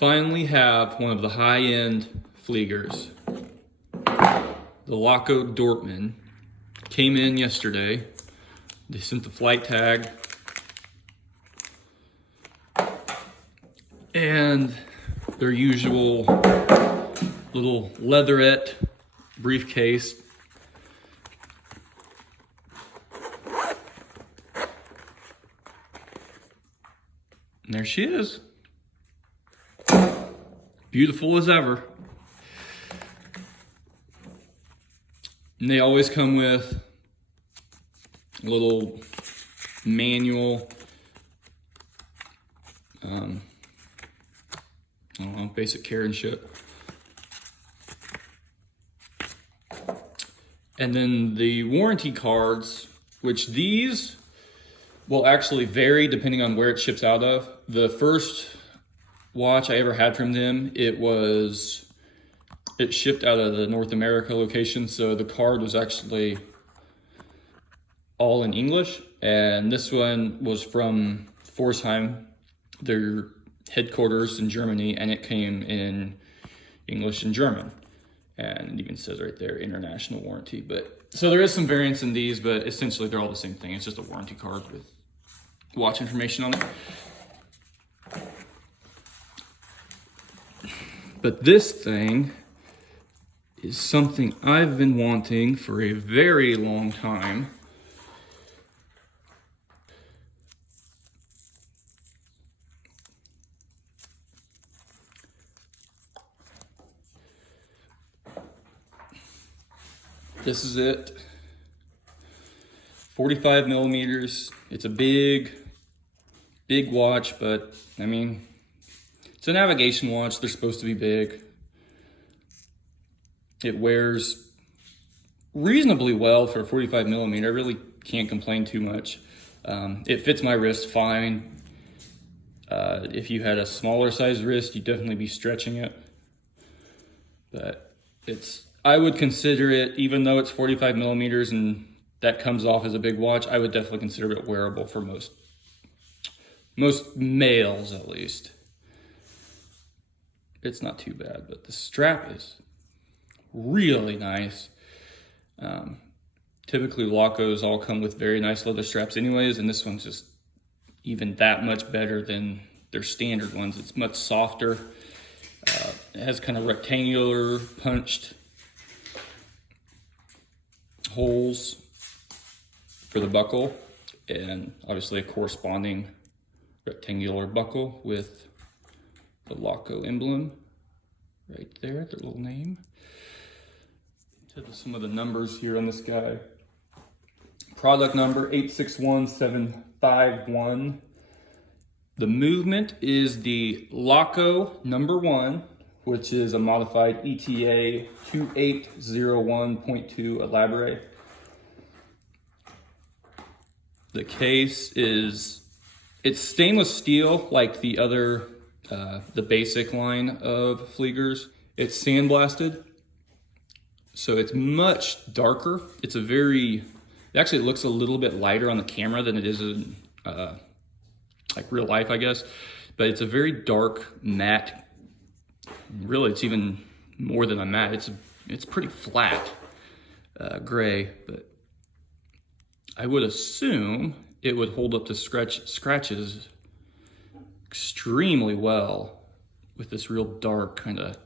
finally have one of the high-end Fliegers. The Laco Dortmund came in yesterday. They sent the flight tag. And their usual little leatherette briefcase. And there she is. Beautiful as ever. And they always come with a little manual, I don't know, basic care and shit. And then the warranty cards, which these will actually vary depending on where it ships out of. The first watch I ever had from them, it shipped out of the North America location, so the card was actually all in English. And this one was from Forsheim, their headquarters in Germany, and it came in English and German. And it even says right there, international warranty. But so there is some variance in these, but essentially they're all the same thing. It's just a warranty card with watch information on it. But this thing is something I've been wanting for a very long time. This is it. 45 millimeters. It's a big watch, but I mean, it's a navigation watch. They're supposed to be big. It wears reasonably well for a 45 millimeter. I really can't complain too much. It fits my wrist fine. If you had a smaller size wrist, you'd definitely be stretching it. But I would consider it, even though it's 45 millimeters and that comes off as a big watch, I would definitely consider it wearable for most males at least. It's not too bad, but the strap is really nice. Typically Lacos all come with very nice leather straps anyways, and this one's just even that much better than their standard ones. It's much softer. It has kind of rectangular punched holes for the buckle, and obviously a corresponding rectangular buckle with the Laco emblem right there, their little name. To some of the numbers here on this guy. Product number 861751. The movement is the Laco #1, which is a modified ETA 2801.2 Elaborate. The case it's stainless steel like the other, the basic line of Fliegers. It's sandblasted, so it's much darker. It actually looks a little bit lighter on the camera than it is in like real life, I guess. But it's a very dark matte. Really, it's even more than a matte. It's pretty flat gray, but I would assume it would hold up to scratches extremely well with this real dark, kind of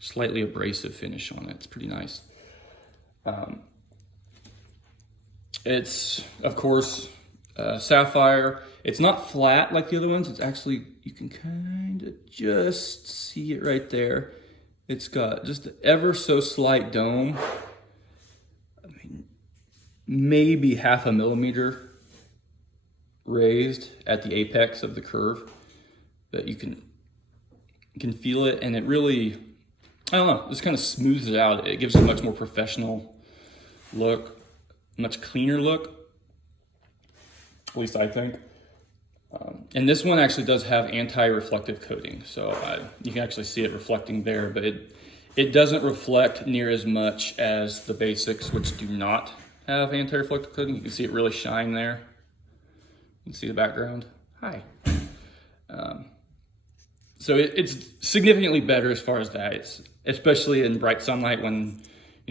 slightly abrasive finish on it. It's pretty nice. It's, of course, sapphire. It's not flat like the other ones. It's actually, you can kind of just see it right there. It's got just an ever so slight dome. I mean, maybe 0.5 millimeter raised at the apex of the curve, but you can feel it, and it really, I don't know, just kind of smooths it out. It gives it a much more professional look, much cleaner look, at least I think. And this one actually does have anti-reflective coating, so you can actually see it reflecting there, but it doesn't reflect near as much as the basics, which do not have anti-reflective coating. You can see it really shine there. You can see the background. Hi. So it's significantly better as far as that. It's especially in bright sunlight when,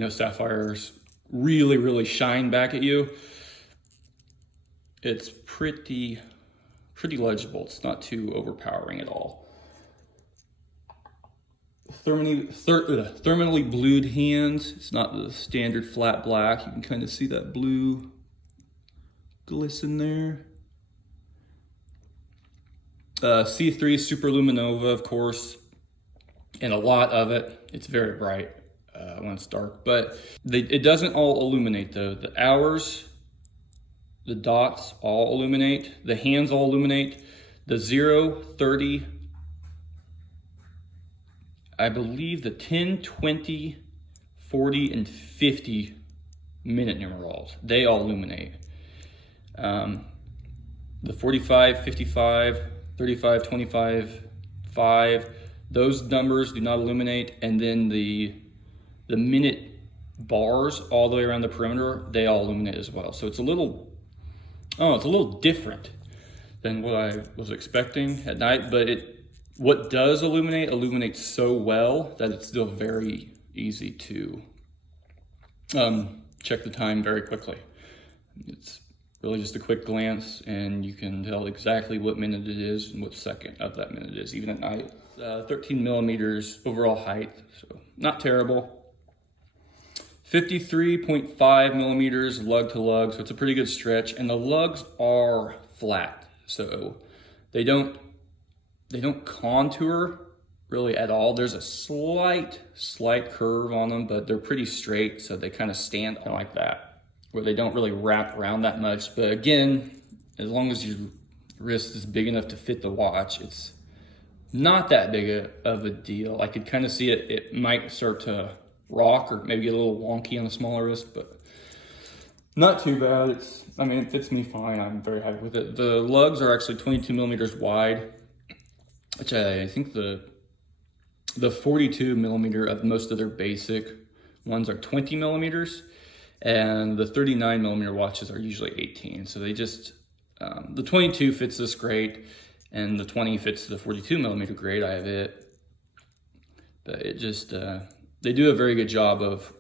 sapphires really, really shine back at you. It's pretty legible. It's not too overpowering at all. Thermally blued hands. It's not the standard flat black. You can kind of see that blue glisten there. C3 Superluminova, of course, and a lot of it. It's very bright when it's dark, but it doesn't all illuminate though. The hours, the dots all illuminate. The hands all illuminate. The 0, 30, I believe the 10, 20, 40, and 50 minute numerals, they all illuminate. The 45, 55, 35, 25, 5, those numbers do not illuminate. And then the minute bars all the way around the perimeter, they all illuminate as well. So it's a little different than what I was expecting at night, but what does illuminates so well that it's still very easy to check the time very quickly. It's really just a quick glance and you can tell exactly what minute it is and what second of that minute it is, even at night. 13 millimeters overall height, so not terrible. 53.5 millimeters lug to lug, so it's a pretty good stretch, and the lugs are flat, so they don't contour really at all. There's a slight curve on them, but they're pretty straight, so they kind of stand like that, where they don't really wrap around that much. But again, as long as your wrist is big enough to fit the watch, it's not that big of a deal. I could kind of see it might start to rock or maybe get a little wonky on the smaller wrist, but not too bad. It fits me fine. I'm very happy with it. The lugs are actually 22 millimeters wide, which I think the 42 millimeter of most of their basic ones are 20 millimeters, and the 39 millimeter watches are usually 18. So they just, the 22 fits this great, and the 20 fits the 42 millimeter great. I have it, but it just, they do a very good job of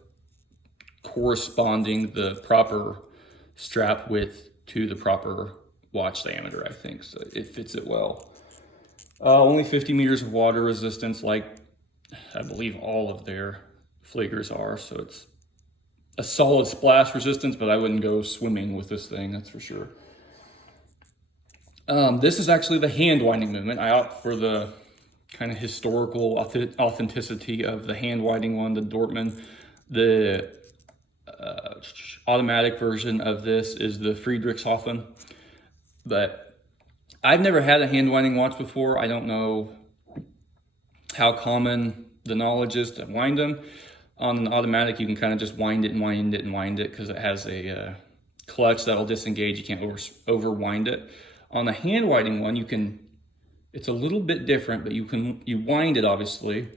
corresponding the proper strap width to the proper watch diameter, I think. So it fits it well. Only 50 meters of water resistance, like I believe all of their fliggers are. So it's a solid splash resistance, but I wouldn't go swimming with this thing, that's for sure. This is actually the hand winding movement. I opt for the kind of historical authenticity of the hand winding one, the Dortmund. The automatic version of this is the Friedrichshafen, but I've never had a hand winding watch before. I don't know how common the knowledge is to wind them. On an automatic, you can kind of just wind it and wind it and wind it because it has a clutch that'll disengage. You can't over wind it. On the hand winding one, it's a little bit different, but you wind it obviously,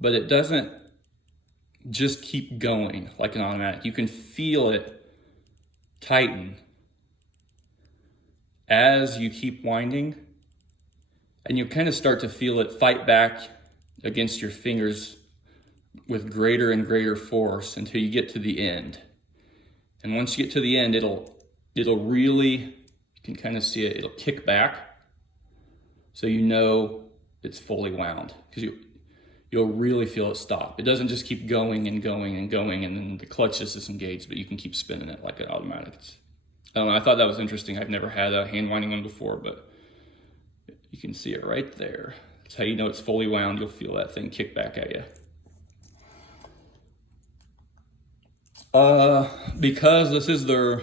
but it doesn't just keep going like an automatic. You can feel it tighten as you keep winding, and you kind of start to feel it fight back against your fingers with greater and greater force until you get to the end. And once you get to the end, it'll really, you can kind of see it, it'll kick back, so you know it's fully wound, because you'll really feel it stop. It doesn't just keep going and going and going, and then the clutch just disengaged, but you can keep spinning it like an automatic. I don't know, I thought that was interesting. I've never had a hand winding one before, but you can see it right there. That's how you know it's fully wound. You'll feel that thing kick back at you. Because this is their,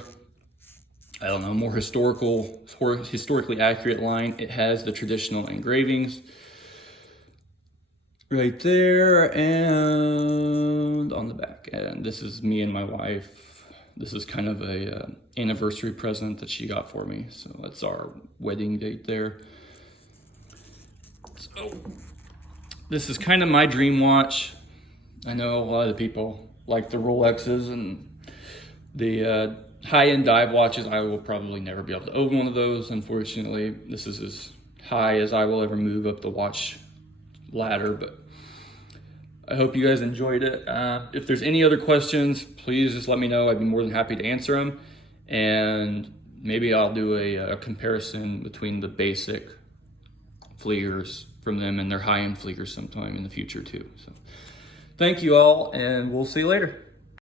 I don't know, more historically accurate line, it has the traditional engravings right there and on the back. And this is me and my wife. This is kind of a anniversary present that she got for me. So that's our wedding date there. So this is kind of my dream watch. I know a lot of the people like the Rolexes and the high-end dive watches, I will probably never be able to own one of those. Unfortunately, this is as high as I will ever move up the watch ladder, but I hope you guys enjoyed it. If there's any other questions, please just let me know. I'd be more than happy to answer them. And maybe I'll do a comparison between the basic Fleers from them and their high-end Fleers sometime in the future too. So thank you all, and we'll see you later.